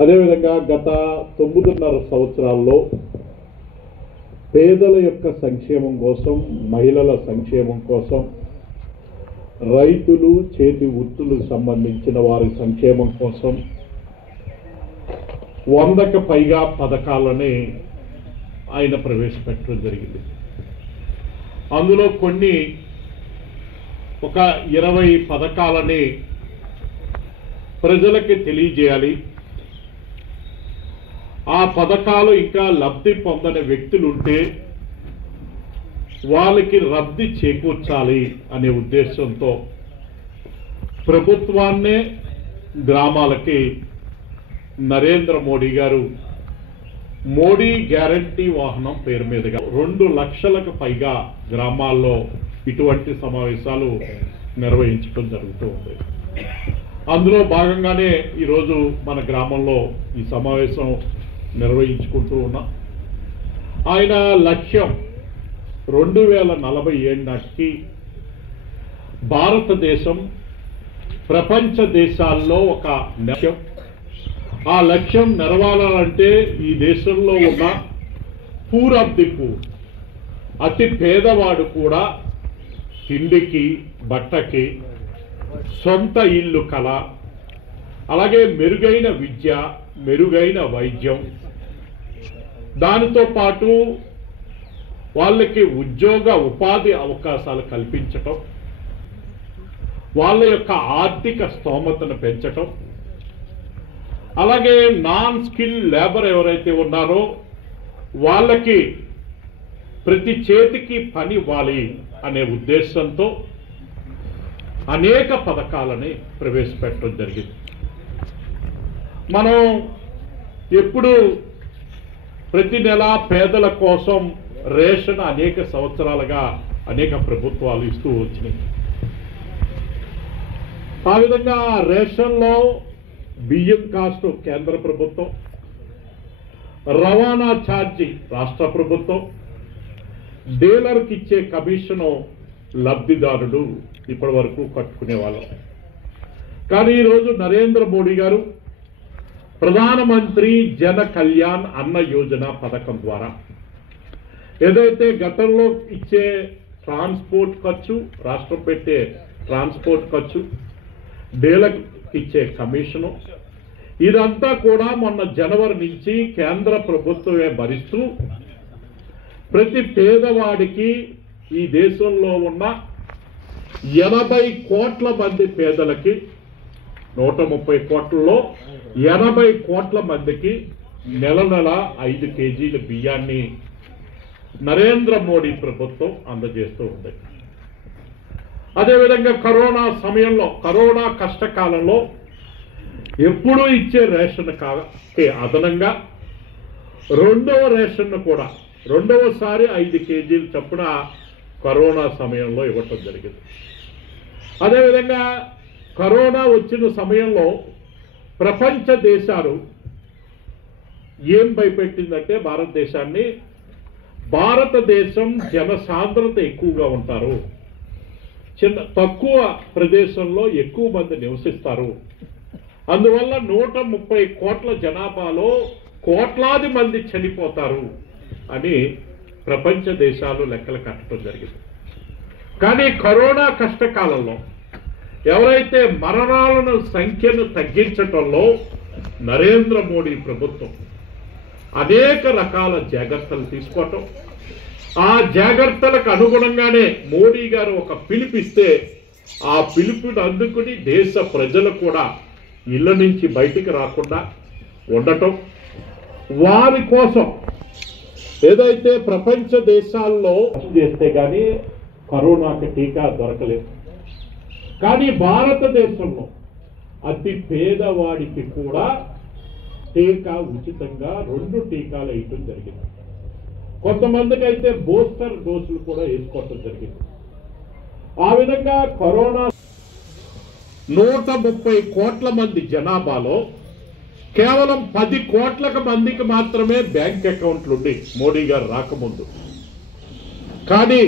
అదేవిధంగా గత 9.5 సంవత్సరాల్లో పేదల యొక్క సంక్షేమం కోసం, మహిళల సంక్షేమం కోసం, రైతులు, చేతి వృత్తులకు సంబంధించిన వారి సంక్షేమం కోసం 100కు పైగా పథకాలని ఆయన ప్రవేశపెట్టడం జరిగింది. అందులో కొన్ని ఒక 20 పథకాలని ప్రజలకి తెలియజేయాలి. ఆ పథకాలు ఇంకా లబ్ధి పొందని వ్యక్తులుంటే వాళ్ళకి లబ్ధి చేకూర్చాలి అనే ఉద్దేశంతో ప్రభుత్వాన్నే గ్రామాలకి నరేంద్ర మోడీ గారు మోడీ గ్యారంటీ వాహనం పేరు మీదుగా 2 లక్షలకు పైగా గ్రామాల్లో ఇటువంటి సమావేశాలు నిర్వహించడం జరుగుతూ ఉంది. అందులో భాగంగానే ఈరోజు మన గ్రామంలో ఈ సమావేశం నిర్వహించుకుంటూ ఉన్నాం. ఆయన లక్ష్యం 2047 నాటికి భారతదేశం ప్రపంచ దేశాల్లో ఒక లక్ష్యం. ఆ లక్ష్యం నెరవేరాలంటే ఈ దేశంలో ఉన్న పూర్ ఆఫ్ ది పూర్, అతి పేదవాడు కూడా తిండికి, బట్టకి, సొంత ఇల్లు కల, అలాగే మెరుగైన విద్య, మెరుగైన వైద్యం, దానితో పాటు వాళ్ళకి ఉద్యోగ ఉపాధి అవకాశాలు కల్పించటం, వాళ్ళ యొక్క ఆర్థిక స్తోమతను పెంచటం, అలాగే నాన్ స్కిల్ లేబర్ ఎవరైతే ఉన్నారో వాళ్ళకి ప్రతి చేతికి పని ఇవ్వాలి అనే ఉద్దేశంతో అనేక పథకాలని ప్రవేశపెట్టడం జరిగింది. మనం ఎప్పుడు ప్రతి నెల పేదల కోసం రేషన్ అనేక సంవత్సరాలుగా అనేక ప్రభుత్వాలు ఇస్తూ వచ్చినాయి. ఆ విధంగా రేషన్లో బియ్యం కాస్ట్ కేంద్ర ప్రభుత్వం, రవాణా ఛార్జీ రాష్ట్ర ప్రభుత్వం, డీలర్కి ఇచ్చే కమిషను లబ్ధిదారులు ఇప్పటి వరకు కట్టుకునేవాళ్ళం. కానీ ఈరోజు నరేంద్ర మోడీ గారు ప్రధానమంత్రి జన కళ్యాణ్ అన్న యోజన పథకం ద్వారా ఏదైతే గతంలో ఇచ్చే ట్రాన్స్పోర్ట్ ఖర్చు, రాష్ట్రం పెట్టే ట్రాన్స్పోర్ట్ ఖర్చు, డీలర్కి ఇచ్చే కమిషను, ఇదంతా కూడా మొన్న జనవరి నుంచి కేంద్ర ప్రభుత్వమే భరిస్తూ ప్రతి పేదవాడికి ఈ దేశంలో ఉన్న 80 కోట్ల మంది పేదలకి 130 కోట్లలో 80 కోట్ల మందికి నెల 5 కేజీల బియ్యాన్ని నరేంద్ర మోడీ ప్రభుత్వం అందజేస్తూ ఉంది. అదేవిధంగా కరోనా సమయంలో, కరోనా కష్టకాలంలో ఎప్పుడూ ఇచ్చే రేషన్ కి అదనంగా రెండవ రేషన్ కూడా రెండవసారి 5 కేజీలు చొప్పున కరోనా సమయంలో ఇవ్వటం జరిగింది. అదేవిధంగా కరోనా వచ్చిన సమయంలో ప్రపంచ దేశాలు ఏం భయపెట్టిందంటే భారతదేశాన్ని, భారతదేశం జనసాంద్రత ఎక్కువగా ఉంటారు, తక్కువ ప్రదేశంలో ఎక్కువ మంది నివసిస్తారు, అందువల్ల 130 కోట్ల జనాభాలో కోట్లాది మంది చనిపోతారు అని ప్రపంచ దేశాలు లెక్కలు కట్టడం జరిగింది. కానీ కరోనా కష్టకాలంలో ఎవరైతే మరణాలను సంఖ్యను తగ్గించటంలో నరేంద్ర మోడీ ప్రభుత్వం అనేక రకాల జాగ్రత్తలు తీసుకోవటం, ఆ జాగ్రత్తలకు అనుగుణంగానే మోడీ గారు ఒక పిలుపిస్తే ఆ పిలుపుని అందుకుని దేశ ప్రజలు కూడా ఇళ్ల నుంచి బయటికి రాకుండా ఉండటం, వారి కోసం ఏదైతే ప్రపంచ దేశాల్లో చేస్తే కానీ కరోనాకి టీకా దొరకలేదు. కానీ భారతదేశంలో అతి పేదవాడికి కూడా టీకా ఉచితంగా 2 టీకాలు వేయటం జరిగింది. కొంతమందికి అయితే బూస్టర్ డోసులు కూడా వేసుకోవటం జరిగింది. ఆ విధంగా కరోనా 130 కోట్ల మంది జనాభాలో కేవలం 10 కోట్ల మందికి మాత్రమే బ్యాంక్ అకౌంట్లు ఉండి మోడీ గారు రాకముందు. కానీ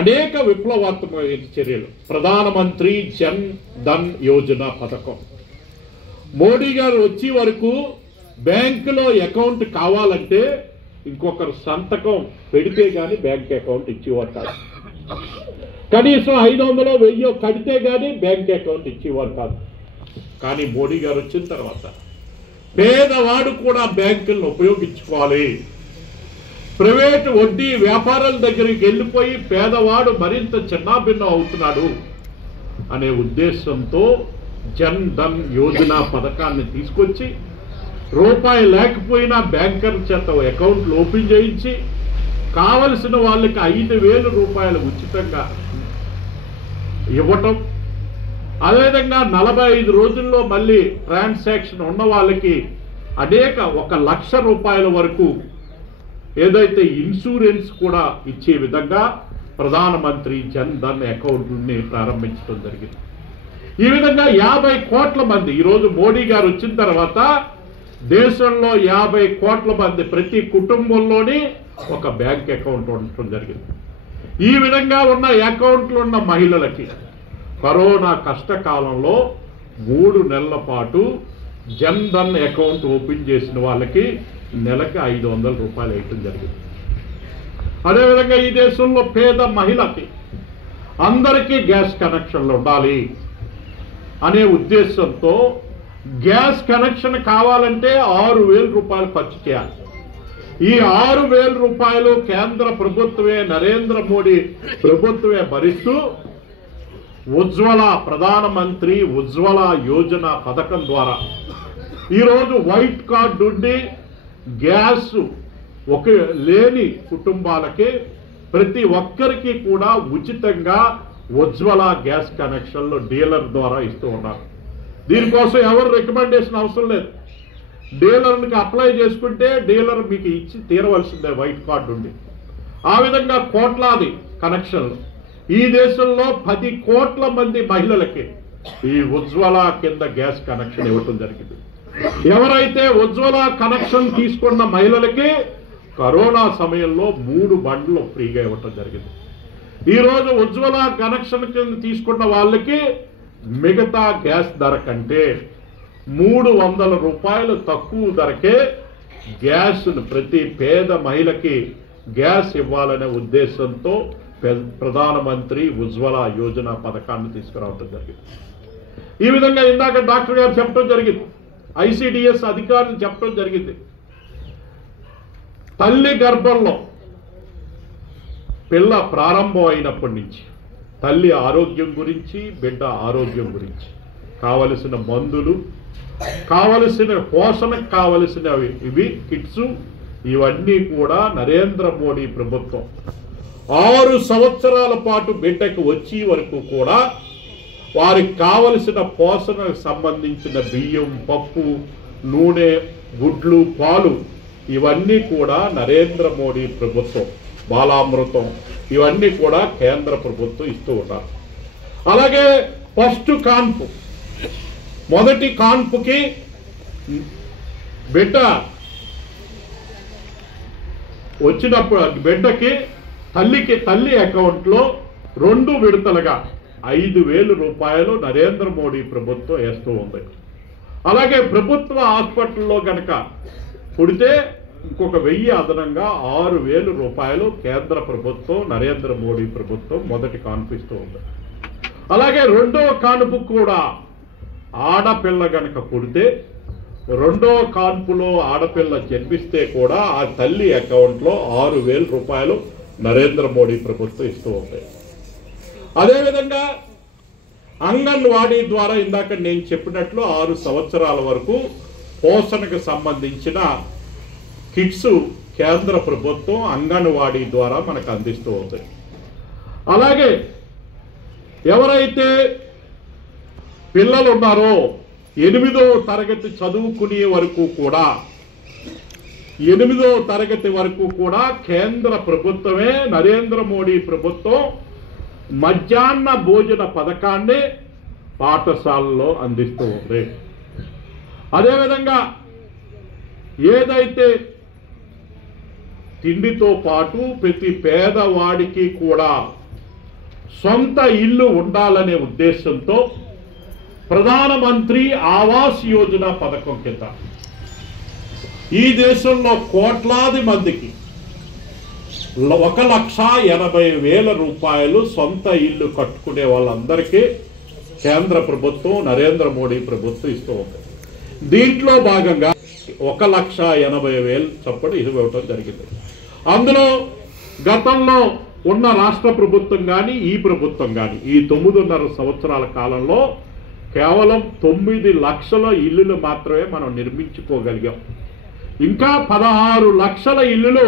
అనేక విప్లవాత్మక చర్యలు, ప్రధానమంత్రి జన్ ధన్ యోజన పథకం, మోడీ గారు వచ్చే వరకు బ్యాంకులో అకౌంట్ కావాలంటే ఇంకొకరు సంతకం పెడితే గానీ బ్యాంక్ అకౌంట్ ఇచ్చేవారు కాదు. కనీసం 500 1000 కడితే గానీ బ్యాంక్ అకౌంట్ ఇచ్చేవారు కాదు. కానీ మోడీ గారు వచ్చిన తర్వాత పేదవాడు కూడా బ్యాంకులను ఉపయోగించుకోవాలి, ప్రైవేటు వడ్డీ వ్యాపారాల దగ్గరికి వెళ్ళిపోయి పేదవాడు మరింత చిన్నాభిన్నం అవుతున్నాడు అనే ఉద్దేశంతో జన్ ధన్ యోజన పథకాన్ని తీసుకొచ్చి రూపాయి లేకపోయినా బ్యాంకర్ చేత అకౌంట్లు ఓపెన్ చేయించి కావలసిన వాళ్ళకి 5,000 రూపాయలు ఉచితంగా ఇవ్వటం, అదేవిధంగా 45 రోజుల్లో మళ్ళీ ట్రాన్సాక్షన్ ఉన్న వాళ్ళకి 1,00,000 రూపాయల వరకు ఏదైతే ఇన్సూరెన్స్ కూడా ఇచ్చే విధంగా ప్రధానమంత్రి జన్ ధన్ అకౌంట్ని ప్రారంభించడం జరిగింది. ఈ విధంగా 50 కోట్ల మంది ఈరోజు మోడీ గారు వచ్చిన తర్వాత దేశంలో 50 కోట్ల మంది ప్రతి కుటుంబంలోని ఒక బ్యాంక్ అకౌంట్ ఉండటం జరిగింది. ఈ విధంగా ఉన్న అకౌంట్లు ఉన్న మహిళలకి కరోనా కష్టకాలంలో 3 నెలల పాటు జన్ ధన్ అకౌంట్ ఓపెన్ చేసిన వాళ్ళకి నెలకి 500 రూపాయలు వేయటం జరిగింది. అదేవిధంగా ఈ దేశంలో పేద మహిళకి అందరికీ గ్యాస్ కనెక్షన్లు ఉండాలి అనే ఉద్దేశంతో గ్యాస్ కనెక్షన్ కావాలంటే 6,000 రూపాయలు ఖర్చు చేయాలి. ఈ 6,000 రూపాయలు కేంద్ర ప్రభుత్వమే, నరేంద్ర మోడీ ప్రభుత్వమే భరిస్తూ ఉజ్వల ప్రధానమంత్రి ఉజ్వల యోజన పథకం ద్వారా ఈరోజు వైట్ కార్డు ఉండి గ్యాస్ లేని కుటుంబాలకి ప్రతి ఒక్కరికి కూడా ఉచితంగా ఉజ్వల గ్యాస్ కనెక్షన్లు డీలర్ ద్వారా ఇస్తూ ఉన్నారు. దీనికోసం ఎవరు రికమెండేషన్ అవసరం లేదు. డీలర్కి అప్లై చేసుకుంటే డీలర్ మీకు ఇచ్చి తీరవలసిందే వైట్ కార్డు ఉండి. ఆ విధంగా కోట్లాది కనెక్షన్లు ఈ దేశంలో 10 కోట్ల మంది మహిళలకి ఈ ఉజ్వల కింద గ్యాస్ కనెక్షన్ ఇవ్వటం జరిగింది. ఎవరైతే ఉజ్వల కనెక్షన్ తీసుకున్న మహిళలకి కరోనా సమయంలో 3 బండ్లు ఫ్రీగా ఇవ్వటం జరిగింది. ఈరోజు ఉజ్వల కనెక్షన్ కింద తీసుకున్న వాళ్ళకి మిగతా గ్యాస్ ధర కంటే 300 రూపాయలు తక్కువ ధరకే గ్యాస్ను ప్రతి పేద మహిళకి గ్యాస్ ఇవ్వాలనే ఉద్దేశంతో ప్రధానమంత్రి ఉజ్వల యోజన పథకాన్ని తీసుకురావడం జరిగింది. ఈ విధంగా ఇందాక డాక్టర్ గారు చెప్పడం జరిగింది, ఐసిడిఎస్ అధికారులు చెప్పడం జరిగింది, తల్లి గర్భంలో పిల్ల ప్రారంభం అయినప్పటి నుంచి తల్లి ఆరోగ్యం గురించి, బిడ్డ ఆరోగ్యం గురించి కావలసిన మందులు, కావలసిన పోషణకు కావలసినవి ఇవి కిట్స్, ఇవన్నీ కూడా నరేంద్ర మోడీ ప్రభుత్వం 6 సంవత్సరాల పాటు బిడ్డకు వచ్చే వరకు కూడా వారికి కావలసిన పోషణకు సంబంధించిన బియ్యం, పప్పు, నూనె, గుడ్లు, పాలు ఇవన్నీ కూడా నరేంద్ర మోడీ ప్రభుత్వం, బాలామృతం ఇవన్నీ కూడా కేంద్ర ప్రభుత్వం ఇస్తూ ఉన్నారు. అలాగే ఫస్ట్ కాన్పు, మొదటి కాన్పుకి బిడ్డ వచ్చినప్పుడు బిడ్డకి తల్లి అకౌంట్లో 2 విడతలుగా 5,000 రూపాయలు నరేంద్ర మోడీ ప్రభుత్వం వేస్తూ ఉంది. అలాగే ప్రభుత్వ హాస్పిటల్లో కనుక పుడితే ఇంకొక 1000 అదనంగా 6,000 రూపాయలు కేంద్ర ప్రభుత్వం, నరేంద్ర మోడీ ప్రభుత్వం మొదటి కాన్పు ఇస్తూ ఉంది. అలాగే రెండవ కాన్పు కూడా ఆడపిల్ల గనక పుడితే, రెండవ కాన్పులో ఆడపిల్ల జన్మిస్తే కూడా ఆ తల్లి అకౌంట్లో 6,000 రూపాయలు నరేంద్ర మోడీ ప్రభుత్వం ఇస్తూ ఉంది. అదేవిధంగా అంగన్వాడీ ద్వారా ఇందాక నేను చెప్పినట్లు 6 సంవత్సరాల వరకు పోషణకు సంబంధించిన కిట్స్ కేంద్ర ప్రభుత్వం అంగన్వాడీ ద్వారా మనకు అందిస్తూ ఉంది. అలాగే ఎవరైతే పిల్లలు ఉన్నారో 8వ తరగతి చదువుకునే వరకు కూడా 8వ తరగతి వరకు కూడా కేంద్ర ప్రభుత్వమే, నరేంద్ర మోడీ ప్రభుత్వం మధ్యాహ్న భోజన పథకాన్ని పాఠశాలలో అందిస్తూ ఉంది. అదేవిధంగా ఏదైతే తిండితో పాటు ప్రతి పేదవాడికి కూడా సొంత ఇల్లు ఉండాలనే ఉద్దేశంతో ప్రధానమంత్రి ఆవాస్ యోజన పథకం కింద ఈ దేశంలో కోట్లాది మందికి 1,80,000 రూపాయలు సొంత ఇల్లు కట్టుకునే వాళ్ళందరికీ కేంద్ర ప్రభుత్వం నరేంద్ర మోడీ ప్రభుత్వం ఇస్తూ ఉంది. దీంట్లో భాగంగా 1,80,000 చొప్పున ఇది ఇవ్వడం జరిగింది. అందులో గతంలో ఉన్న రాష్ట్ర ప్రభుత్వం కానీ ఈ ప్రభుత్వం కానీ ఈ 9.5 సంవత్సరాల కాలంలో కేవలం 9 లక్షల ఇల్లులు మాత్రమే మనం నిర్మించుకోగలిగాం. ఇంకా 16 లక్షల ఇల్లులు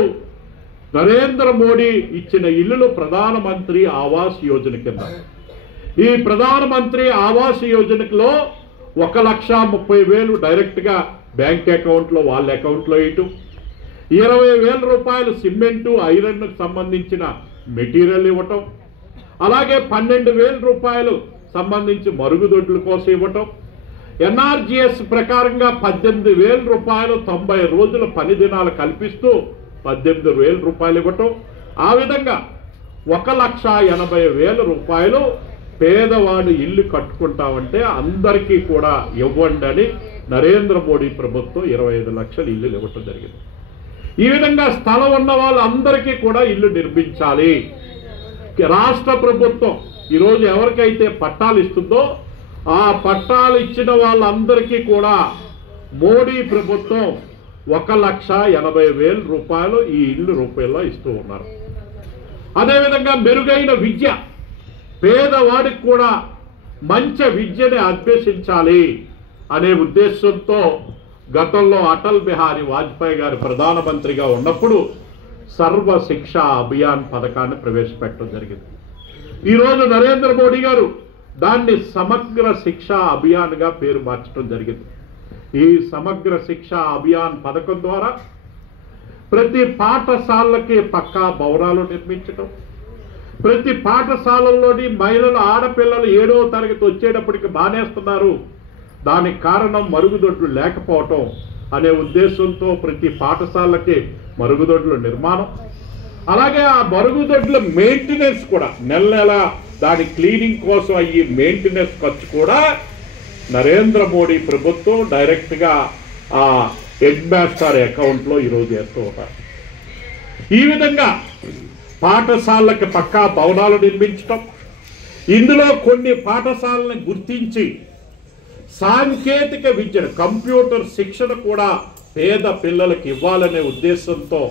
నరేంద్ర మోడీ ఇచ్చిన ఇల్లులు ప్రధానమంత్రి ఆవాస్ యోజన కింద. ఈ ప్రధానమంత్రి ఆవాస్ యోజనలో 1,30,000 డైరెక్ట్గా బ్యాంక్ అకౌంట్లో వాళ్ళ అకౌంట్లో ఇటు 20,000 రూపాయలు సిమెంటు ఐరన్ సంబంధించిన మెటీరియల్ ఇవ్వటం, అలాగే 12,000 రూపాయలు సంబంధించి మరుగుదొడ్ల కోసం ఇవ్వటం, ఎన్ఆర్జీఎస్ ప్రకారంగా 18,000 రూపాయలు 90 రోజుల పని దినాలు కల్పిస్తూ 18,000 రూపాయలు ఇవ్వటం, ఆ విధంగా 1,80,000 రూపాయలు పేదవాడు ఇల్లు కట్టుకుంటామంటే అందరికీ కూడా ఇవ్వండి అని నరేంద్ర మోడీ ప్రభుత్వం 25 లక్షల ఇల్లులు ఇవ్వటం జరిగింది. ఈ విధంగా స్థలం ఉన్న వాళ్ళందరికీ కూడా ఇల్లు నిర్మించాలి. రాష్ట్ర ప్రభుత్వం ఈరోజు ఎవరికైతే పట్టాలు ఇస్తుందో ఆ పట్టాలు ఇచ్చిన వాళ్ళందరికీ కూడా మోడీ ప్రభుత్వం 1,80,000 రూపాయలు ఈ ఇల్లు రూపాయల్లో ఇస్తూ ఉన్నారు. అదేవిధంగా మెరుగైన విద్య, పేదవాడికి కూడా మంచి విద్యని అభ్యసించాలి అనే ఉద్దేశంతో గతంలో అటల్ బిహారీ వాజ్పేయి గారు ప్రధానమంత్రిగా ఉన్నప్పుడు సర్వ శిక్ష అభియాన్ పథకాన్ని ప్రవేశపెట్టడం జరిగింది. ఈరోజు నరేంద్ర మోడీ గారు దాన్ని సమగ్ర శిక్ష అభియాన్గా పేరు మార్చడం జరిగింది. ఈ సమగ్ర శిక్ష అభియాన్ పథకం ద్వారా ప్రతి పాఠశాలకి పక్కా భవనాలు నిర్మించడం, ప్రతి పాఠశాలల్లోని మహిళలు ఆడపిల్లలు 7వ తరగతి వచ్చేటప్పటికి మానేస్తున్నారు, దానికి కారణం మరుగుదొడ్లు లేకపోవటం అనే ఉద్దేశంతో ప్రతి పాఠశాలకి మరుగుదొడ్ల నిర్మాణం, అలాగే ఆ మరుగుదొడ్ల మెయింటెనెన్స్ కూడా నెల నెల దాని క్లీనింగ్ కోసం అయ్యి మెయింటెనెన్స్ ఖర్చు కూడా నరేంద్ర మోడీ ప్రభుత్వం డైరెక్ట్గా ఆ హెడ్ మాస్టర్ అకౌంట్లో ఈరోజు వేస్తూ ఉంటారు. ఈ విధంగా పాఠశాలకి పక్కా భవనాలు నిర్మించటం, ఇందులో కొన్ని పాఠశాలను గుర్తించి సాంకేతిక విద్యను కంప్యూటర్ శిక్షణ కూడా పేద పిల్లలకు ఇవ్వాలనే ఉద్దేశంతో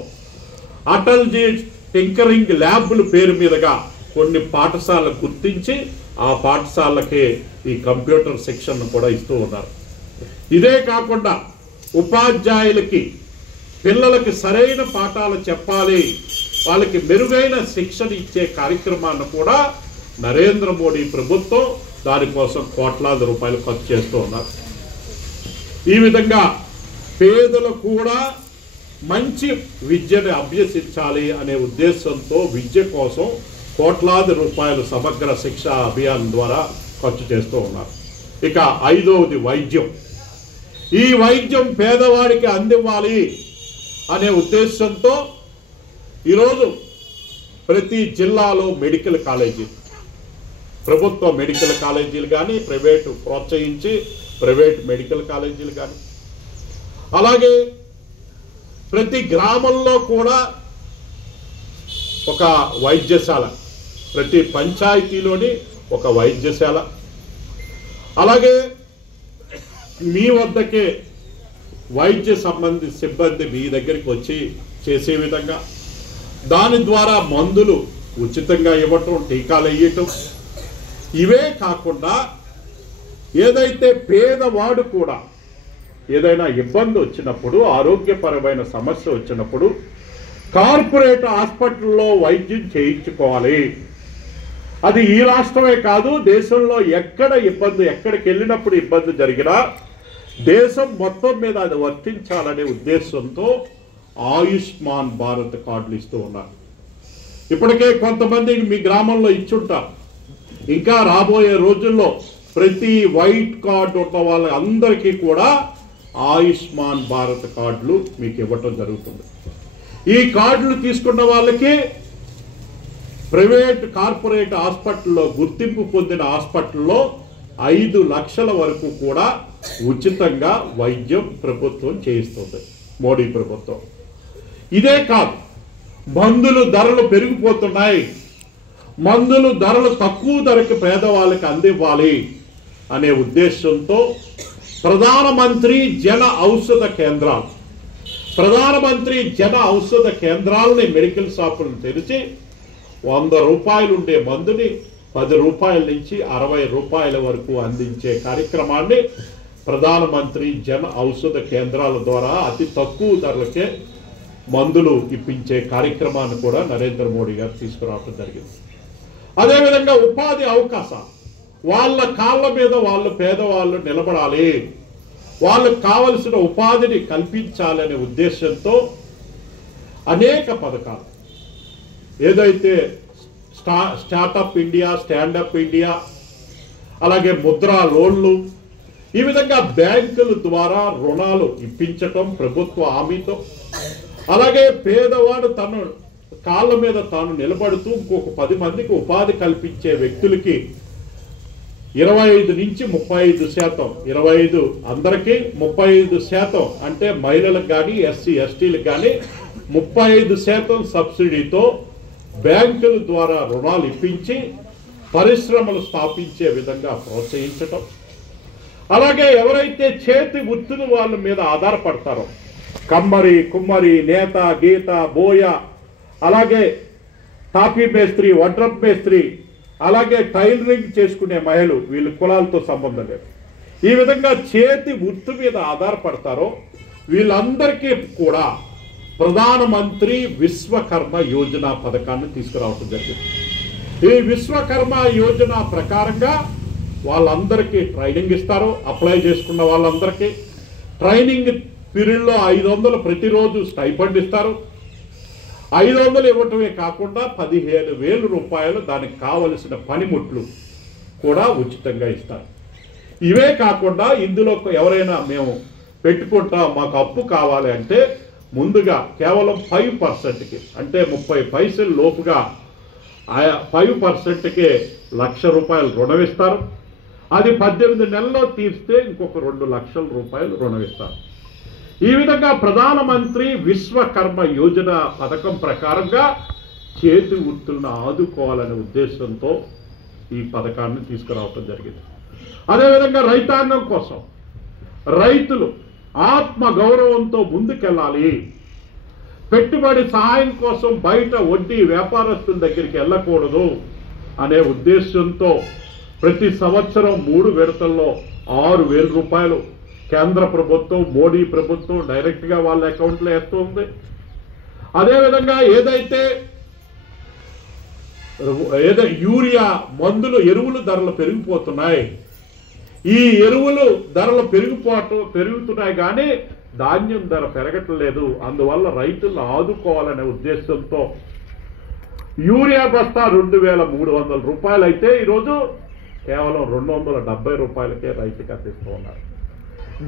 అటల్జీ టింకరింగ్ ల్యాబ్ల పేరు మీదుగా కొన్ని పాఠశాలను గుర్తించి ఆ పాఠశాలకి ఈ కంప్యూటర్ శిక్షణను కూడా ఇస్తూ ఉన్నారు. ఇదే కాకుండా ఉపాధ్యాయులకి పిల్లలకి సరైన పాఠాలు చెప్పాలి, వాళ్ళకి మెరుగైన శిక్షణ ఇచ్చే కార్యక్రమాన్ని కూడా నరేంద్ర మోడీ ప్రభుత్వం దానికోసం కోట్లాది రూపాయలు ఖర్చు చేస్తూ ఉన్నారు. ఈ విధంగా పేదలు కూడా మంచి విద్యను అభ్యసించాలి అనే ఉద్దేశంతో విద్య కోసం కోట్లాది రూపాయలు సమగ్ర శిక్ష అభియాన్ ద్వారా ఖర్చు చేస్తూ ఉన్నారు. ఇక 5వది వైద్యం. ఈ వైద్యం పేదవాడికి అందివ్వాలి అనే ఉద్దేశంతో ఈరోజు ప్రతి జిల్లాలో మెడికల్ కాలేజీ, ప్రభుత్వ మెడికల్ కాలేజీలు కానీ ప్రైవేటు ప్రోత్సహించి ప్రైవేట్ మెడికల్ కాలేజీలు కానీ, అలాగే ప్రతి గ్రామంలో కూడా ఒక వైద్యశాల, ప్రతి పంచాయతీలోని ఒక వైద్యశాల, అలాగే మీ వద్దకే వైద్య సంబంధిత సిబ్బంది మీ దగ్గరికి వచ్చి చేసే విధంగా, దాని ద్వారా మందులు ఉచితంగా ఇవ్వటం, టీకాలు వేయటం. ఇవే కాకుండా ఏదైతే పేదవాడు కూడా ఏదైనా ఇబ్బంది వచ్చినప్పుడు, ఆరోగ్యపరమైన సమస్య వచ్చినప్పుడు కార్పొరేట్ హాస్పిటల్లో వైద్యం చేయించుకోవాలి. అది ఈ రాష్ట్రమే కాదు, దేశంలో ఎక్కడ ఇబ్బంది, ఎక్కడికి వెళ్ళినప్పుడు ఇబ్బంది జరిగినా దేశం మొత్తం మీద అది వర్తించాలనే ఉద్దేశంతో ఆయుష్మాన్ భారత్ కార్డులు ఇస్తూ ఉన్నారు. ఇప్పటికే కొంతమంది మీ గ్రామంలో ఇచ్చుంటారు. ఇంకా రాబోయే రోజుల్లో ప్రతి వైట్ కార్డు ఉన్న వాళ్ళందరికీ కూడా ఆయుష్మాన్ భారత్ కార్డులు మీకు ఇవ్వటం జరుగుతుంది. ఈ కార్డులు తీసుకున్న వాళ్ళకి ప్రైవేట్ కార్పొరేట్ హాస్పిటల్లో, గుర్తింపు పొందిన హాస్పిటల్లో 5 లక్షల వరకు కూడా ఉచితంగా వైద్యం ప్రభుత్వం చేయిస్తుంది మోడీ ప్రభుత్వం. ఇదే కాదు, మందులు ధరలు పెరిగిపోతున్నాయి, మందులు ధరలు తక్కువ ధరకి పేదవాళ్ళకి అందివ్వాలి అనే ఉద్దేశంతో ప్రధానమంత్రి జన ఔషధ కేంద్రాలని మెడికల్ షాపులను తెరిచి 100 రూపాయలు ఉండే మందుని 10 రూపాయల నుంచి 60 రూపాయల వరకు అందించే కార్యక్రమాన్ని ప్రధానమంత్రి జన ఔషధ కేంద్రాల ద్వారా అతి తక్కువ ధరలకే మందులు ఇప్పించే కార్యక్రమాన్ని కూడా నరేంద్ర మోడీ గారు తీసుకురావడం జరిగింది. అదేవిధంగా ఉపాధి అవకాశాలు, వాళ్ళ కాళ్ళ మీద వాళ్ళు పేదవాళ్ళు నిలబడాలి, వాళ్ళకు కావలసిన ఉపాధిని కల్పించాలనే ఉద్దేశంతో అనేక పథకాలు, ఏదైతే స్టార్టప్ ఇండియా, స్టాండప్ ఇండియా, అలాగే ముద్రా లోన్లు, ఈ విధంగా బ్యాంకుల ద్వారా రుణాలు ఇప్పించటం ప్రభుత్వ హామీతో, అలాగే పేదవాడు తన కాళ్ళ మీద తాను నిలబడుతూ ఇంకొక 10 మందికి ఉపాధి కల్పించే వ్యక్తులకి 25 నుంచి 35%, 25 అందరికీ 35% అంటే మహిళలకు కానీ ఎస్సీ ఎస్టీలకు కానీ 35% సబ్సిడీతో బ్యాంకుల ద్వారా రుణాలు ఇప్పించి పరిశ్రమలు స్థాపించే విధంగా ప్రోత్సహించటం. అలాగే ఎవరైతే చేతి వృత్తులు వాళ్ళ మీద ఆధారపడతారో, కమ్మరి, కుమ్మరి, నేత, గీత, బోయ, అలాగే టాపీ మేస్త్రి, వడ్రప్ మేస్త్రి, అలాగే టైలరింగ్ చేసుకునే మహిళలు, వీళ్ళు కులాలతో సంబంధం లేదు, ఈ విధంగా చేతి వృత్తి మీద ఆధారపడతారో వీళ్ళందరికీ కూడా ప్రధానమంత్రి విశ్వకర్మ యోజన పథకాన్ని తీసుకురావడం జరిగింది. ఈ విశ్వకర్మ యోజన ప్రకారంగా వాళ్ళందరికీ ట్రైనింగ్ ఇస్తారు. అప్లై చేసుకున్న వాళ్ళందరికీ ట్రైనింగ్ పీరియడ్లో 500 ప్రతిరోజు స్టైఫండ్ ఇస్తారు. 500 ఇవ్వటమే కాకుండా 15,000 రూపాయలు దానికి కావలసిన పనిముట్లు కూడా ఉచితంగా ఇస్తారు. ఇవే కాకుండా ఇందులో ఎవరైనా మేము పెట్టుకుంటాం, మాకు అప్పు కావాలి అంటే ముందుగా కేవలం 5%కి, అంటే 30 పైసలు లోపుగా 5%కే ₹1,00,000 రుణం ఇస్తారు. అది 18 నెలల్లో తీర్స్తే ఇంకొక 2 లక్షల రూపాయలు రుణం ఇస్తారు. ఈ విధంగా ప్రధానమంత్రి విశ్వకర్మ యోజన పథకం ప్రకారంగా చేతి వృత్తులను ఆదుకోవాలనే ఉద్దేశంతో ఈ పథకాన్ని తీసుకురావడం జరిగింది. అదేవిధంగా రైతాంగం కోసం రైతులు ఆత్మ గౌరవంతో ముందుకెళ్ళాలి, పెట్టుబడి సహాయం కోసం బయట వడ్డీ వ్యాపారస్తుల దగ్గరికి వెళ్ళకూడదు అనే ఉద్దేశంతో ప్రతి సంవత్సరం 3 విడతల్లో 6,000 రూపాయలు కేంద్ర ప్రభుత్వం, మోడీ ప్రభుత్వం డైరెక్ట్గా వాళ్ళ అకౌంట్లో వేస్తుంది. అదేవిధంగా ఏదైతే యూరియా మందులు, ఎరువులు ధరలు పెరిగిపోతున్నాయి, ఈ ఎరువులు ధరలు పెరుగుతున్నాయి కానీ ధాన్యం ధర పెరగట్లేదు. అందువల్ల రైతులను ఆదుకోవాలనే ఉద్దేశంతో యూరియా బస్తా 2,300 రూపాయలు అయితే ఈరోజు కేవలం 270 రూపాయలకే రైతుకి అందిస్తూ ఉన్నారు.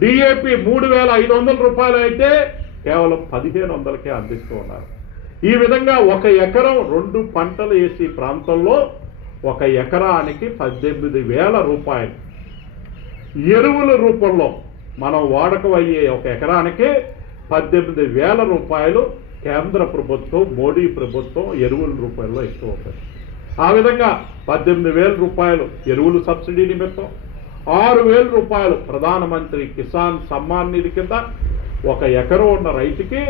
డిఏపి 3,500 రూపాయలు అయితే కేవలం 1,500కే అందిస్తూ ఉన్నారు. ఈ విధంగా 1 ఎకరం 2 పంటలు వేసే ప్రాంతంలో 1 ఎకరానికి 18,000 రూపాయలు ఎరువుల రూపంలో మనం వాడకమయ్యే 1 ఎకరానికి 18,000 రూపాయలు కేంద్ర ప్రభుత్వం, మోడీ ప్రభుత్వం ఎరువుల రూపంలో ఇస్తూ ఉంటుంది. ఆ విధంగా 18,000 రూపాయలు ఎరువులు సబ్సిడీ నిమిత్తం, 6,000 రూపాయలు ప్రధానమంత్రి కిసాన్ సమ్మాన్ నిధి కింద 1 ఎకరం ఉన్న రైతుకి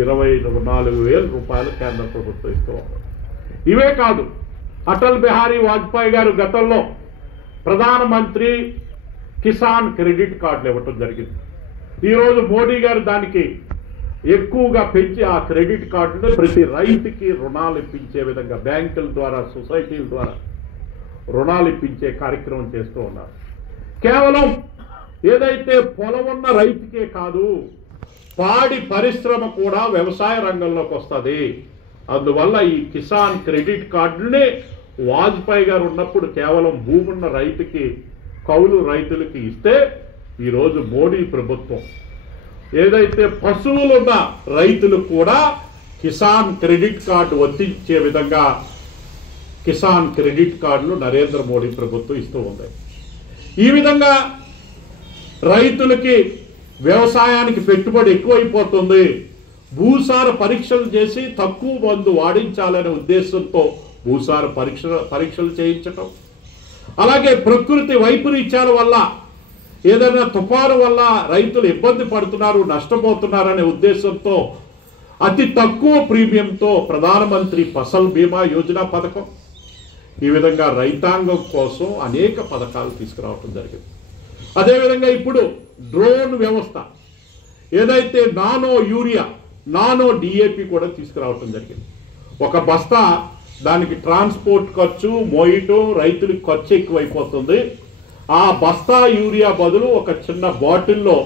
24,000 రూపాయలు కేంద్ర ప్రభుత్వం ఇస్తూ ఉంటుంది. ఇవే కాదు, అటల్ బిహారీ వాజ్పేయి గారు గతంలో ప్రధానమంత్రి కిసాన్ క్రెడిట్ కార్డులు ఇవ్వటం జరిగింది. ఈరోజు మోడీ గారు దానికి ఎక్కువగా పెంచి ఆ క్రెడిట్ కార్డును ప్రతి రైతుకి రుణాలు ఇప్పించే విధంగా బ్యాంకుల ద్వారా, సొసైటీల ద్వారా రుణాలు ఇప్పించే కార్యక్రమం చేస్తూ ఉన్నారు. కేవలం ఏదైతే పొలం ఉన్న రైతుకే కాదు, పాడి పరిశ్రమ కూడా వ్యవసాయ రంగంలోకి వస్తుంది. అందువల్ల ఈ కిసాన్ క్రెడిట్ కార్డుని వాజ్పేయి గారు ఉన్నప్పుడు కేవలం భూమి ఉన్న రైతుకి, కౌలు రైతులకి ఇస్తే ఈరోజు మోడీ ప్రభుత్వం ఏదైతే పశువులున్న రైతులకు కూడా కిసాన్ క్రెడిట్ కార్డు వర్తించే విధంగా కిసాన్ క్రెడిట్ కార్డులు నరేంద్ర మోడీ ప్రభుత్వం ఇస్తూ ఉంది. ఈ విధంగా రైతులకి వ్యవసాయానికి పెట్టుబడి ఎక్కువైపోతుంది. భూసార పరీక్షలు చేసి తక్కువ మందు వాడించాలనే ఉద్దేశంతో భూసార పరీక్షలు చేయించటం, అలాగే ప్రకృతి వైపరీత్యాల వల్ల ఏదైనా తుఫాను వల్ల రైతులు ఇబ్బంది పడుతున్నారు, నష్టపోతున్నారనే ఉద్దేశంతో అతి తక్కువ ప్రీమియంతో ప్రధానమంత్రి ఫసల్ బీమా యోజన పథకం, ఈ విధంగా రైతాంగం కోసం అనేక పథకాలు తీసుకురావడం జరిగింది. అదేవిధంగా ఇప్పుడు డ్రోన్ వ్యవస్థ, ఏదైతే నానో యూరియా, నానో డిఏపి కూడా తీసుకురావడం జరిగింది. ఒక బస్తా దానికి ట్రాన్స్పోర్ట్ ఖర్చు, మోయటం, రైతులకు ఖర్చు ఎక్కువైపోతుంది. ఆ బస్తా యూరియా బదులు ఒక చిన్న బాటిల్లో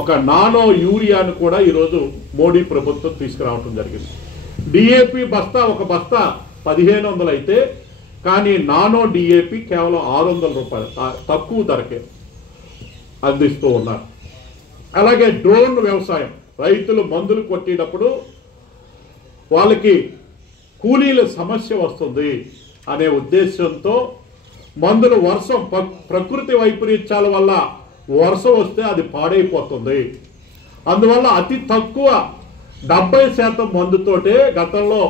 ఒక నానో యూరియాను కూడా ఈరోజు మోడీ ప్రభుత్వం తీసుకురావడం జరిగింది. డిఏపి బస్తా ఒక బస్తా 1500 అయితే, కానీ నానో డిఏపి కేవలం 600 రూపాయలు తక్కువ ధరకే అందిస్తూ ఉన్నారు. అలాగే డ్రోన్ వ్యవసాయం, రైతులు మందులు కొట్టేటప్పుడు వాళ్ళకి కూలీల సమస్య వస్తుంది అనే ఉద్దేశంతో మందులు వర్షం, ప్రకృతి వైపరీత్యాల వల్ల వర్షం వస్తే అది పాడైపోతుంది. అందువల్ల అతి తక్కువ 70% మందుతోటే గతంలో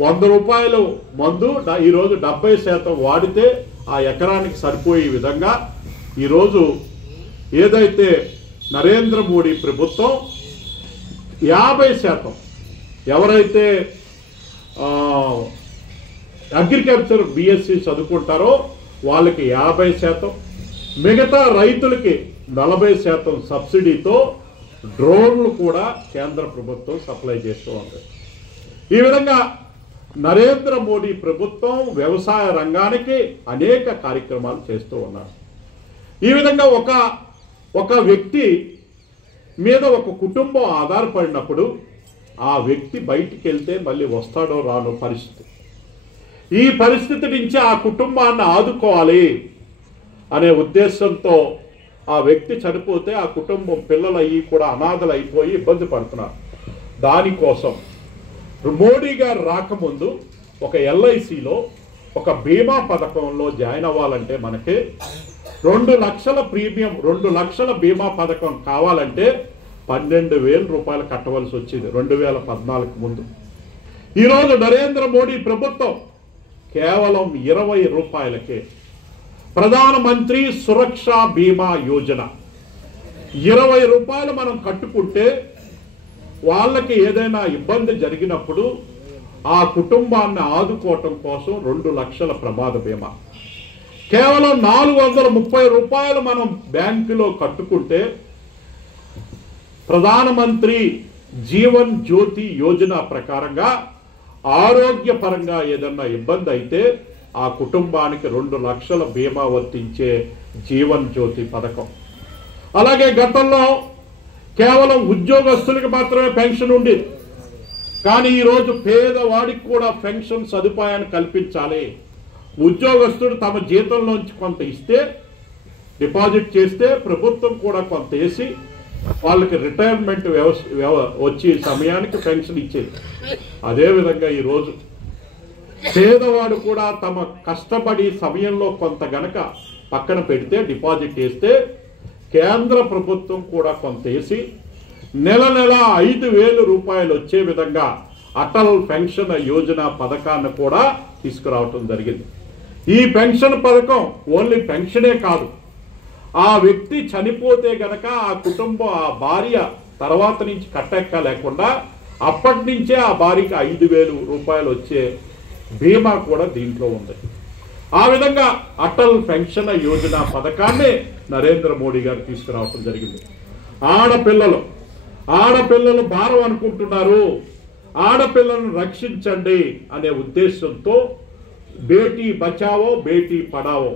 100 రూపాయలు మందు ఈరోజు 70% వాడితే ఆ ఎకరానికి సరిపోయే విధంగా ఈరోజు ఏదైతే నరేంద్ర మోడీ ప్రభుత్వం 50% ఎవరైతే అగ్రికల్చర్ బిఎస్సి చదువుకుంటారో వాళ్ళకి 50%, మిగతా రైతులకి 40% సబ్సిడీతో డ్రోన్లు కూడా కేంద్ర ప్రభుత్వం సప్లై చేస్తూ ఉంది. ఈ విధంగా నరేంద్ర మోడీ ప్రభుత్వం వ్యవసాయ రంగానికి అనేక కార్యక్రమాలు చేస్తూ ఉన్నారు. ఈ విధంగా ఒక వ్యక్తి మీద ఒక కుటుంబం ఆధారపడినప్పుడు ఆ వ్యక్తి బయటికి వెళ్తే మళ్ళీ వస్తాడో రానో పరిస్థితి. ఈ పరిస్థితి నుంచి ఆ కుటుంబాన్ని ఆదుకోవాలి అనే ఉద్దేశంతో ఆ వ్యక్తి చనిపోతే ఆ కుటుంబం పిల్లలు అయ్యి కూడా అనాథలు అయిపోయి ఇబ్బంది పడుతున్నారు. దానికోసం మోడీ గారు రాకముందు ఒక ఎల్ఐసిలో ఒక బీమా పథకంలో జాయిన్ అవ్వాలంటే మనకి 2 లక్షల ప్రీమియం, 2 లక్షల బీమా పథకం కావాలంటే 12,000 రూపాయలు కట్టవలసి వచ్చింది 2014 ముందు. ఈరోజు నరేంద్ర మోడీ ప్రభుత్వం కేవలం 20 రూపాయలకే ప్రధానమంత్రి సురక్ష బీమా యోజన 20 రూపాయలు మనం కట్టుకుంటే వాళ్ళకి ఏదైనా ఇబ్బంది జరిగినప్పుడు ఆ కుటుంబాన్ని ఆదుకోవటం కోసం 2 లక్షల ప్రమాద బీమా, కేవలం 430 రూపాయలు మనం బ్యాంకులో కట్టుకుంటే ప్రధానమంత్రి జీవన్ జ్యోతి యోజన ప్రకారంగా ఆరోగ్యపరంగా ఏదన్నా ఇబ్బంది అయితే ఆ కుటుంబానికి 2 లక్షల బీమా వర్తించే జీవన్ జ్యోతి పథకం. అలాగే గతంలో కేవలం ఉద్యోగస్తులకు మాత్రమే పెన్షన్ ఉండేది, కానీ ఈరోజు పేదవాడికి కూడా పెన్షన్ సదుపాయాన్ని కల్పించాలి. ఉద్యోగస్తుడు తమ జీతంలోంచి కొంత ఇస్తే, డిపాజిట్ చేస్తే ప్రభుత్వం కూడా కొంత వేసి వాళ్ళకి రిటైర్మెంట్ వచ్చే సమయానికి పెన్షన్ ఇచ్చేది. అదేవిధంగా ఈరోజు పేదవాడు కూడా తమ కష్టపడి సమయంలో కొంత గనక పక్కన పెడితే, డిపాజిట్ చేస్తే కేంద్ర ప్రభుత్వం కూడా కొంత వేసి నెల 5,000 రూపాయలు వచ్చే విధంగా అటల్ పెన్షన్ యోజన పథకాన్ని కూడా తీసుకురావటం జరిగింది. ఈ పెన్షన్ పథకం ఓన్లీ పెన్షనే కాదు, ఆ వ్యక్తి చనిపోతే గనక ఆ కుటుంబం, ఆ భార్య తర్వాత నుంచి కట్టెక్క లేకుండా అప్పటి నుంచే ఆ భార్యకి 5,000 రూపాయలు వచ్చే బీమా కూడా దీంట్లో ఉంది. ఆ విధంగా అటల్ పెన్షన్ యోజన పథకాన్ని నరేంద్ర మోడీ గారు తీసుకురావటం జరిగింది. ఆడపిల్లలు భారం అనుకుంటున్నారు, ఆడపిల్లలను రక్షించండి అనే ఉద్దేశంతో బేటీ బచావో బేటీ పడావో,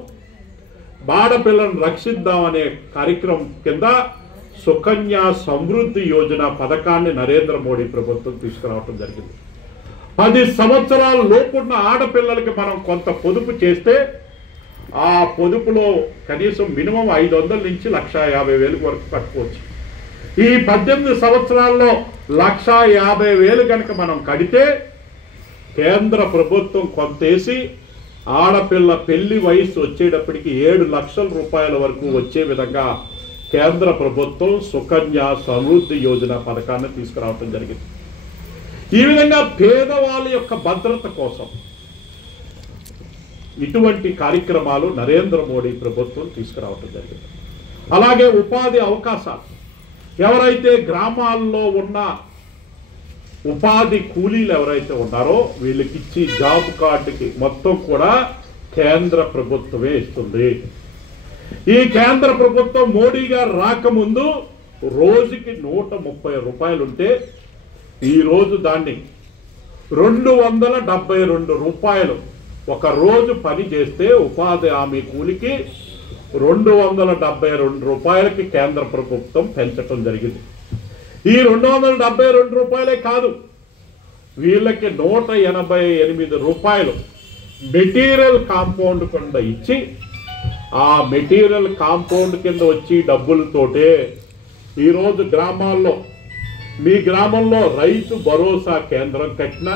ఆడపిల్లను రక్షిద్దాం అనే కార్యక్రమం కింద సుకన్య సమృద్ధి యోజన పథకాన్ని నరేంద్ర మోడీ ప్రభుత్వం తీసుకురావటం జరిగింది. 10 సంవత్సరాల లోపున్న ఆడపిల్లలకి మనం కొంత పొదుపు చేస్తే ఆ పొదుపులో కనీసం మినిమం 500 నుంచి 1,50,000 వరకు కట్టుకోవచ్చు. ఈ 18 సంవత్సరాల్లో 1,50,000 కనుక మనం కడితే కేంద్ర ప్రభుత్వం కొంత వేసి ఆడపిల్ల పెళ్లి వయసు వచ్చేటప్పటికి 7 లక్షల రూపాయల వరకు వచ్చే విధంగా కేంద్ర ప్రభుత్వం సుకన్య సమృద్ధి యోజన పథకాన్ని తీసుకురావడం జరిగింది. ఈ విధంగా పేదవాళ్ళ యొక్క భద్రత కోసం ఇటువంటి కార్యక్రమాలు నరేంద్ర మోడీ ప్రభుత్వం తీసుకురావడం జరిగింది. అలాగే ఉపాధి అవకాశాలు, ఎవరైతే గ్రామాల్లో ఉన్న ఉపాధి కూలీలు ఎవరైతే ఉన్నారో వీళ్ళకి ఇచ్చి జాబ్ కార్డుకి మొత్తం కూడా కేంద్ర ప్రభుత్వమే ఇస్తుంది. ఈ కేంద్ర ప్రభుత్వం మోడీ గారు రాకముందు రోజుకి 130 రూపాయలు ఉంటే ఈరోజు దాన్ని 272 రూపాయలు ఒక రోజు పని చేస్తే ఉపాధి హామీ కూలికి 272 రూపాయలకి కేంద్ర ప్రభుత్వం పెంచడం జరిగింది. ఈ 272 రూపాయలే కాదు, వీళ్ళకి 188 రూపాయలు మెటీరియల్ కాంపౌండ్ కింద ఇచ్చి ఆ మెటీరియల్ కాంపౌండ్ కింద వచ్చి డబ్బులతోటే ఈరోజు గ్రామాల్లో, మీ గ్రామంలో రైతు భరోసా కేంద్రం కట్టిన,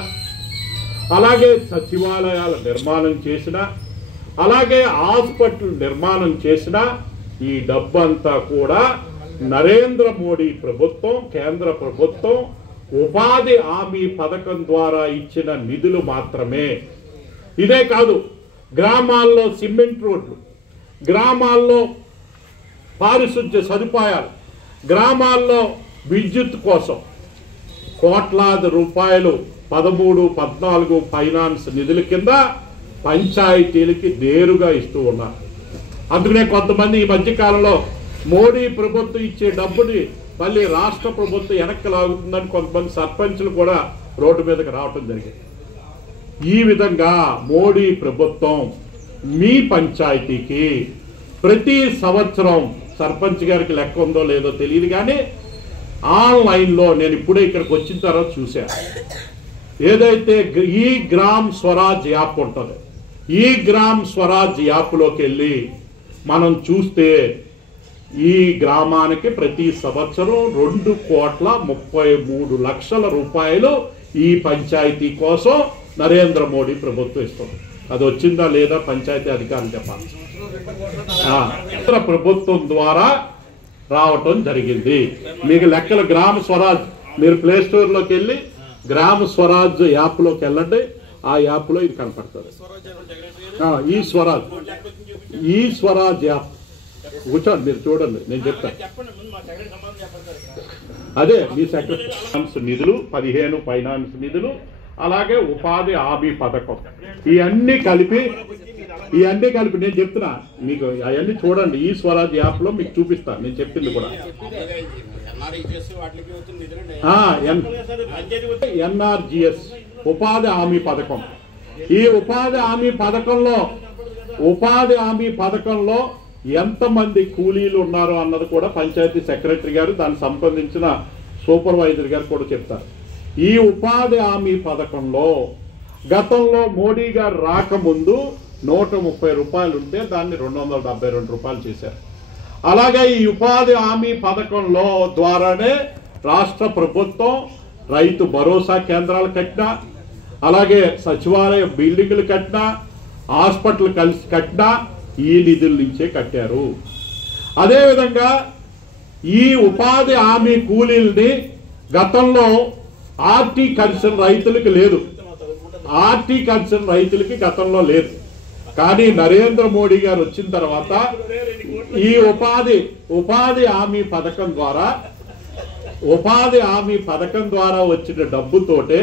అలాగే సచివాలయాల నిర్మాణం చేసిన, అలాగే హాస్పిటల్ నిర్మాణం చేసిన ఈ డబ్బంతా కూడా నరేంద్ర మోడీ ప్రభుత్వం, కేంద్ర ప్రభుత్వం ఉపాధి హామీ పథకం ద్వారా ఇచ్చిన నిధులు మాత్రమే. ఇదే కాదు, గ్రామాల్లో సిమెంట్ రోడ్లు, గ్రామాల్లో పారిశుద్ధ్య సదుపాయాలు, గ్రామాల్లో విద్యుత్ కోసం కోట్లాది రూపాయలు 13, 14 ఫైనాన్స్ నిధుల కింద పంచాయతీలకి నేరుగా ఇస్తూ ఉన్నారు. అందుకనే కొంతమంది ఈ మధ్యకాలంలో మోడీ ప్రభుత్వం ఇచ్చే డబ్బుని మళ్ళీ రాష్ట్ర ప్రభుత్వం వెనక్కి లాగుతుందని కొంతమంది సర్పంచులు కూడా రోడ్డు మీదకి రావటం జరిగింది. ఈ విధంగా మోడీ ప్రభుత్వం మీ పంచాయతీకి ప్రతి సంవత్సరం, సర్పంచ్ గారికి లెక్క ఉందో లేదో తెలియదు కానీ ఆన్లైన్లో నేను ఇప్పుడే ఇక్కడికి వచ్చిన తర్వాత చూశాను, ఏదైతే ఈ గ్రామ్ స్వరాజ్ యాప్ ఉంటుందో ఈ గ్రామ్ స్వరాజ్ యాప్లోకి వెళ్ళి మనం చూస్తే ఈ గ్రామానికి ప్రతి సంవత్సరం 2,33,00,000 రూపాయలు ఈ పంచాయతీ కోసం నరేంద్ర మోడీ ప్రభుత్వం ఇస్తుంది. అది వచ్చిందా లేదా పంచాయతీ అధికారులు చెప్పాలి. కేంద్ర ప్రభుత్వం ద్వారా రావటం జరిగింది. మీకు లెక్కలు గ్రామ స్వరాజ్, మీరు ప్లే స్టోర్లోకి వెళ్ళి గ్రామ స్వరాజ్ యాప్లోకి వెళ్ళండి, ఆ యాప్లో ఇది కనపడుతుంది. ఈ స్వరాజ్ యాప్ కూర్చోండి, మీరు చూడండి, నేను చెప్తాను. అదే మీ సెక్రటరీ నిధులు, 15 ఫైనాన్స్ నిధులు, అలాగే ఉపాధి హామీ పథకం, ఇవన్నీ కలిపి నేను చెప్తున్నా మీకు, అవన్నీ చూడండి. ఈ స్వరాజ్ యాప్ లో మీకు చూపిస్తాను నేను చెప్పింది కూడా. ఎన్ఆర్జిఎస్ ఉపాధి హామీ పథకం. ఈ ఉపాధి హామీ పథకంలో ఎంతమంది కూలీలు ఉన్నారో అన్నది కూడా పంచాయతీ సెక్రటరీ గారు, దానికి సంబంధించిన సూపర్వైజర్ గారు కూడా చెప్తారు. ఈ ఉపాధి హామీ పథకంలో గతంలో మోడీ గారు రాకముందు 130 రూపాయలు ఉంటే దాన్ని 272 రూపాయలు చేశారు. అలాగే ఈ ఉపాధి హామీ పథకంలో ద్వారానే రాష్ట్ర ప్రభుత్వం రైతు భరోసా కేంద్రాలు కట్టినా, అలాగే సచివాలయ బిల్డింగ్లు కట్టినా, హాస్పిటల్ కలిసి కట్టినా ఈ నిధుల నుంచే కట్టారు. అదేవిధంగా ఈ ఉపాధి హామీ కూలీల్ని గతంలో హార్టికల్చర్ రైతులకి లేదు, గతంలో లేదు. కానీ నరేంద్ర మోడీ గారు వచ్చిన తర్వాత ఈ ఉపాధి హామీ పథకం ద్వారా వచ్చిన డబ్బుతోటే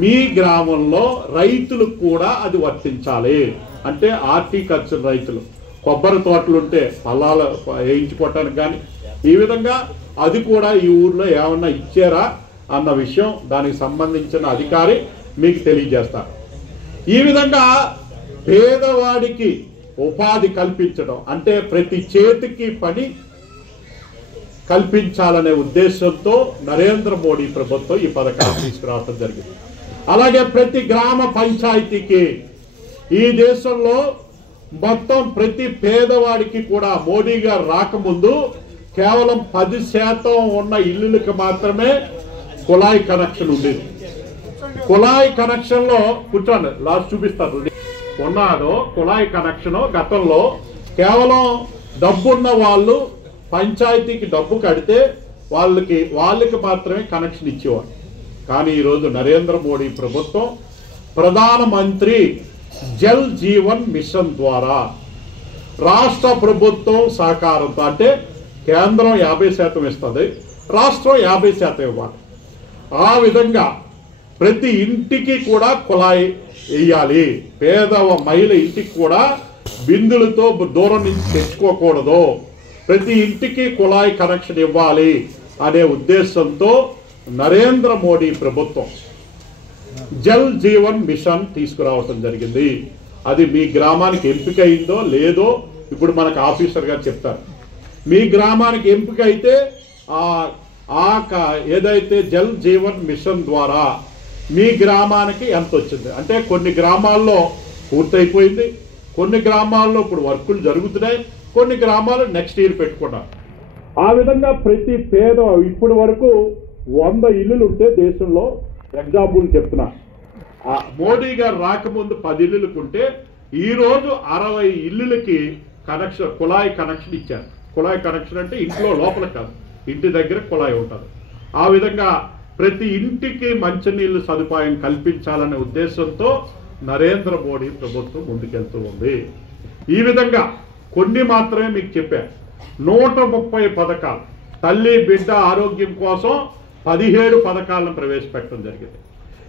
మీ గ్రామంలో రైతులకు కూడా అది వర్తించాలి. అంటే హార్టికల్చర్ రైతులు, కొబ్బరి తోటలుంటే పల్లాలు వేయించుకోవటానికి కానీ ఈ విధంగా అది కూడా ఈ ఊర్లో ఏమన్నా ఇచ్చారా అన్న విషయం దానికి సంబంధించిన అధికారి మీకు తెలియజేస్తారు. ఈ విధంగా పేదవాడికి ఉపాధి కల్పించడం, అంటే ప్రతి చేతికి పని కల్పించాలనే ఉద్దేశంతో నరేంద్ర మోడీ ప్రభుత్వం ఈ పథకాన్ని తీసుకురావడం జరిగింది. అలాగే ప్రతి గ్రామ పంచాయతీకి ఈ దేశంలో మొత్తం ప్రతి పేదవాడికి కూడా మోడీ గారు రాకముందు కేవలం 10% ఉన్న ఇల్లులకు మాత్రమే కుళాయి కనెక్షన్ ఉండేది. కుళాయి కనెక్షన్ లో కూర్చోండి, లాస్ట్ చూపిస్తారు. ఉన్నాదో కుళాయి కనెక్షన్ గతంలో కేవలం డబ్బున్న వాళ్ళు పంచాయతీకి డబ్బు కడితే వాళ్ళకి మాత్రమే కనెక్షన్ ఇచ్చేవారు. కానీ ఈరోజు నరేంద్ర మోడీ ప్రభుత్వం ప్రధానమంత్రి జల్ జీవన్ మిషన్ ద్వారా రాష్ట్ర ప్రభుత్వం సహకారంతో, అంటే కేంద్రం 50% ఇస్తుంది, రాష్ట్రం 50% ఇవ్వాలి. ఆ విధంగా ప్రతి ఇంటికి కూడా కుళాయి వేయాలి. పేద మహిళ ఇంటికి కూడా బిందులతో దూరం నుంచి తెచ్చుకోకూడదు, ప్రతి ఇంటికి కుళాయి కనెక్షన్ ఇవ్వాలి అనే ఉద్దేశంతో నరేంద్ర మోడీ ప్రభుత్వం జల్ జీవన్ మిషన్ తీసుకురావటం జరిగింది. అది మీ గ్రామానికి ఎంపిక అయిందో లేదో ఇప్పుడు మనకు ఆఫీసర్ గారు చెప్తారు. మీ గ్రామానికి ఎంపిక అయితే ఏదైతే జల్ జీవన్ మిషన్ ద్వారా మీ గ్రామానికి ఎంత వచ్చింది అంటే కొన్ని గ్రామాల్లో పూర్తయిపోయింది, కొన్ని గ్రామాల్లో ఇప్పుడు వర్కులు జరుగుతున్నాయి, కొన్ని గ్రామాలు నెక్స్ట్ ఇయర్ పెట్టుకున్నారు. ఆ విధంగా ప్రతి పేద ఇప్పటి వరకు 100 ఇల్లులు ఉంటే దేశంలో, ఎగ్జాంపుల్ చెప్తున్నా, మోడీ గారు రాకముందు 10 ఇల్లులకు ఉంటే ఈరోజు 60 ఇల్లులకి కుళాయి కనెక్షన్ ఇచ్చారు. కుళాయి కనెక్షన్ అంటే ఇంట్లో లోపల కాదు, ఇంటి దగ్గర కుళాయి ఉంటుంది. ఆ విధంగా ప్రతి ఇంటికి మంచినీళ్ళు సదుపాయం కల్పించాలనే ఉద్దేశంతో నరేంద్ర మోడీ ప్రభుత్వం ముందుకెళ్తూ ఉంది. ఈ విధంగా కొన్ని మాత్రమే మీకు చెప్పారు. 130 పథకాలు, తల్లి బిడ్డ ఆరోగ్యం కోసం 17 పథకాలను ప్రవేశపెట్టడం జరిగింది.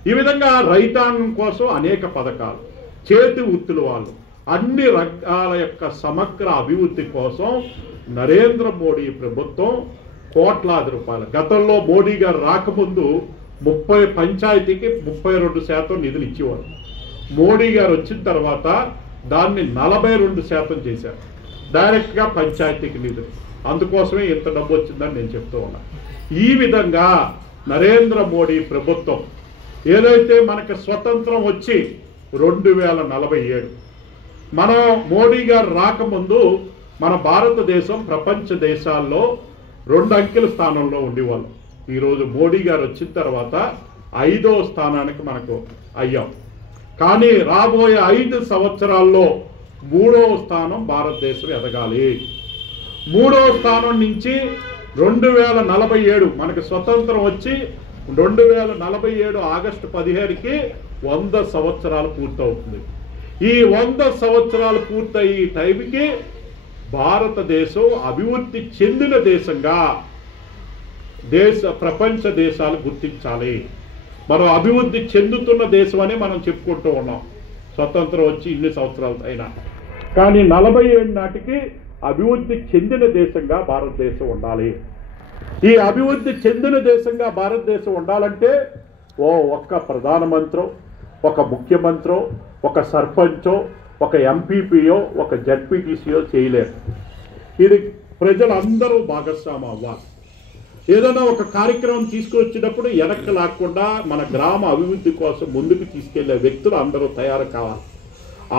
ఈ విధంగా రైతాంగం కోసం అనేక పథకాలు, చేతి వృత్తుల వాళ్ళు, అన్ని రంగాల యొక్క సమగ్ర అభివృద్ధి కోసం నరేంద్ర మోడీ ప్రభుత్వం కోట్లాది రూపాయలు, గతంలో మోడీ గారు రాకముందు 30 పంచాయతీకి 32% నిధులు ఇచ్చేవారు. మోడీ గారు వచ్చిన తర్వాత దాన్ని 42% చేశారు, డైరెక్ట్గా పంచాయతీకి నిధులు. అందుకోసమే ఇంత డబ్బు వచ్చిందని నేను చెప్తూ ఉన్నా. ఈ విధంగా నరేంద్ర మోడీ ప్రభుత్వం ఏదైతే మనకు స్వతంత్రం వచ్చి 2047, మనం మోడీ గారు రాకముందు మన భారతదేశం ప్రపంచ దేశాల్లో 2 అంకెల స్థానంలో ఉండేవాళ్ళం. ఈరోజు మోడీ గారు వచ్చిన తర్వాత 5వ స్థానానికి మనకు అయ్యాం. కానీ రాబోయే 5 సంవత్సరాల్లో 3వ స్థానం భారతదేశం ఎదగాలి. 3వ స్థానం నుంచి 2047 మనకు స్వతంత్రం వచ్చి 2047 ఆగస్టు 15కి 100 సంవత్సరాలు పూర్తవుతుంది. ఈ 100 సంవత్సరాలు పూర్తయ్యే టైంకి భారతదేశం అభివృద్ధి చెందిన దేశంగా ప్రపంచ దేశాలు గుర్తించాలి. మనం అభివృద్ధి చెందుతున్న దేశం అని మనం చెప్పుకుంటూ ఉన్నాం స్వతంత్రం వచ్చి ఇన్ని సంవత్సరాలు అయినా. కానీ 47 నాటికి అభివృద్ధి చెందిన దేశంగా భారతదేశం ఉండాలి. ఈ అభివృద్ధి చెందిన దేశంగా భారతదేశం ఉండాలంటే ఒక్క ప్రధానమంత్రో, ఒక ముఖ్యమంత్రో, ఒక సర్పంచో, ఒక ఎంపీపీయో, ఒక జడ్పీటీసీయో చేయలేరు. ఇది ప్రజలందరూ భాగస్వామ్యం అవ్వాలి. ఏదైనా ఒక కార్యక్రమం తీసుకొచ్చినప్పుడు వెనక్కి లాక్కుండా మన గ్రామ అభివృద్ధి కోసం ముందుకు తీసుకెళ్లే వ్యక్తులు అందరూ తయారు కావాలి.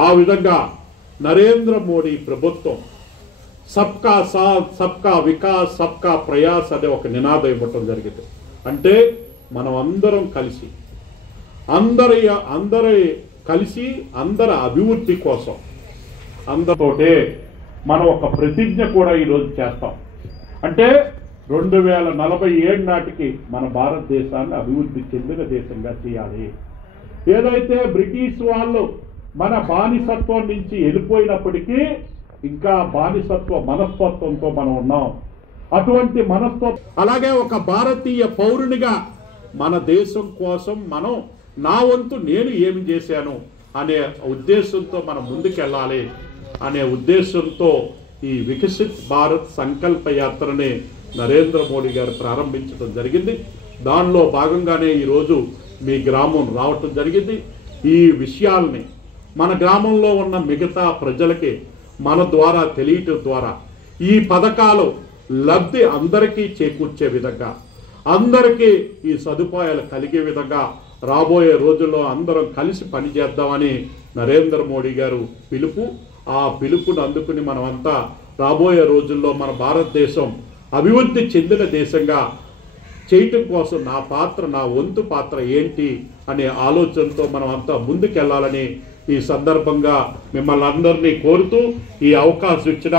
ఆ విధంగా నరేంద్ర మోడీ ప్రభుత్వం సబ్కా సాత్, సబ్కా వికాస్, సబ్కా ప్రయాస్ అనే ఒక నినాదం ఇవ్వటం జరిగింది. అంటే మనం అందరం కలిసి అందరి అభివృద్ధి కోసం అందరితోటే మనం ఒక ప్రతిజ్ఞ కూడా ఈరోజు చేస్తాం. అంటే 2047 నాటికి మన భారతదేశాన్ని అభివృద్ధి చెందిన దేశంగా చేయాలి. ఏదైతే బ్రిటిష్ వాళ్ళు మన బానిసత్వం నుంచి వెళ్ళిపోయినప్పటికీ ఇంకా బానిసత్వ మనస్తత్వంతో మనం ఉన్నాం. అటువంటి మనస్తత్వం, అలాగే ఒక భారతీయ పౌరునిగా మన దేశం కోసం మనం నా వంతు నేను ఏమి చేశాను అనే ఉద్దేశంతో మనం ముందుకెళ్ళాలి అనే ఉద్దేశంతో ఈ వికసిత్ భారత్ సంకల్ప యాత్రని నరేంద్ర మోడీ గారు ప్రారంభించడం జరిగింది. దానిలో భాగంగానే ఈరోజు మీ గ్రామం రావటం జరిగింది. ఈ విషయాల్ని మన గ్రామంలో ఉన్న మిగతా ప్రజలకి మన ద్వారా తెలియటం ద్వారా ఈ పథకాలు లబ్ధి అందరికీ చేకూర్చే విధంగా, అందరికీ ఈ సదుపాయాలు కలిగే విధంగా రాబోయే రోజుల్లో అందరం కలిసి పనిచేద్దామని నరేంద్ర మోడీ గారు పిలుపు. ఆ పిలుపును అందుకుని మనమంతా రాబోయే రోజుల్లో మన భారతదేశం అభివృద్ధి చెందిన దేశంగా చేయటం కోసం నా వంతు పాత్ర ఏంటి అనే ఆలోచనతో మనం అంతా ముందుకెళ్లాలని ఈ సందర్భంగా మిమ్మల్ని అందరినీ కోరుతూ ఈ అవకాశం ఇచ్చిన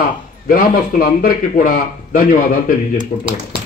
గ్రామస్తులందరికీ కూడా ధన్యవాదాలు తెలియజేసుకుంటూ ఉన్నాను.